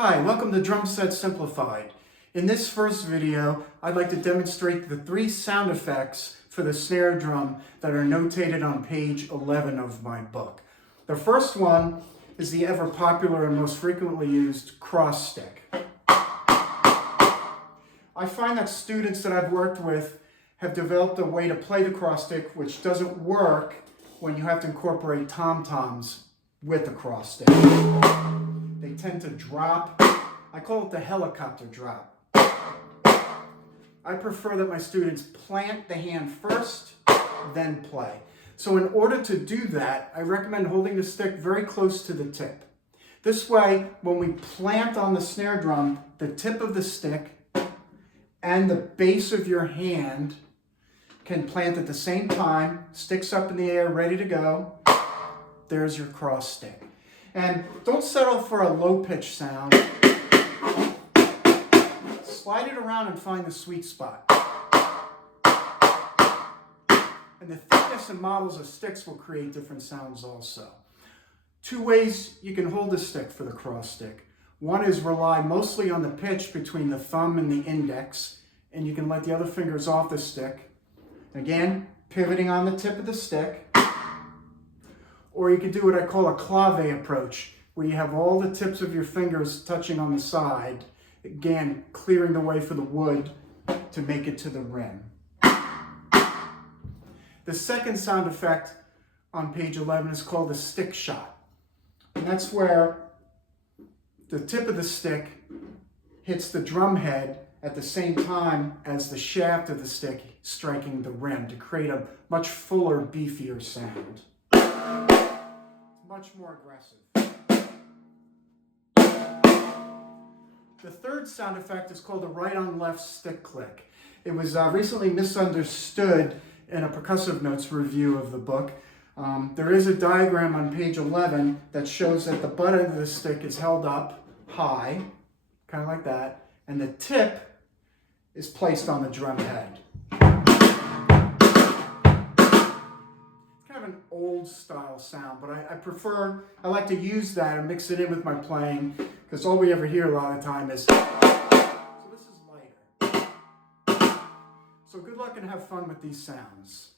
Hi, welcome to Drum Set Simplified. In this first video, I'd like to demonstrate the 3 sound effects for the snare drum that are notated on page 11 of my book. The first one is the ever popular and most frequently used cross stick. I find that students that I've worked with have developed a way to play the cross stick which doesn't work when you have to incorporate tom-toms with the cross stick. They tend to drop. I call it the helicopter drop. I prefer that my students plant the hand first, then play. So in order to do that, I recommend holding the stick very close to the tip. This way, when we plant on the snare drum, the tip of the stick and the base of your hand can plant at the same time, sticks up in the air, ready to go. There's your cross stick. And don't settle for a low-pitch sound. Slide it around and find the sweet spot. And the thickness and models of sticks will create different sounds also. 2 ways you can hold the stick for the cross stick. One is rely mostly on the pitch between the thumb and the index, and you can let the other fingers off the stick. Again, pivoting on the tip of the stick. Or you could do what I call a clave approach, where you have all the tips of your fingers touching on the side, again, clearing the way for the wood to make it to the rim. The second sound effect on page 11 is called a stick shot. And that's where the tip of the stick hits the drum head at the same time as the shaft of the stick striking the rim to create a much fuller, beefier sound. Much more aggressive. The third sound effect is called the right on left stick click. It was recently misunderstood in a percussive notes review of the book. There is a diagram on page 11 that shows that the butt end of the stick is held up high, kind of like that, and the tip is placed on the drum head. An old style sound, but I like to use that and mix it in with my playing because all we ever hear a lot of the time is, so this is lighter. So good luck and have fun with these sounds.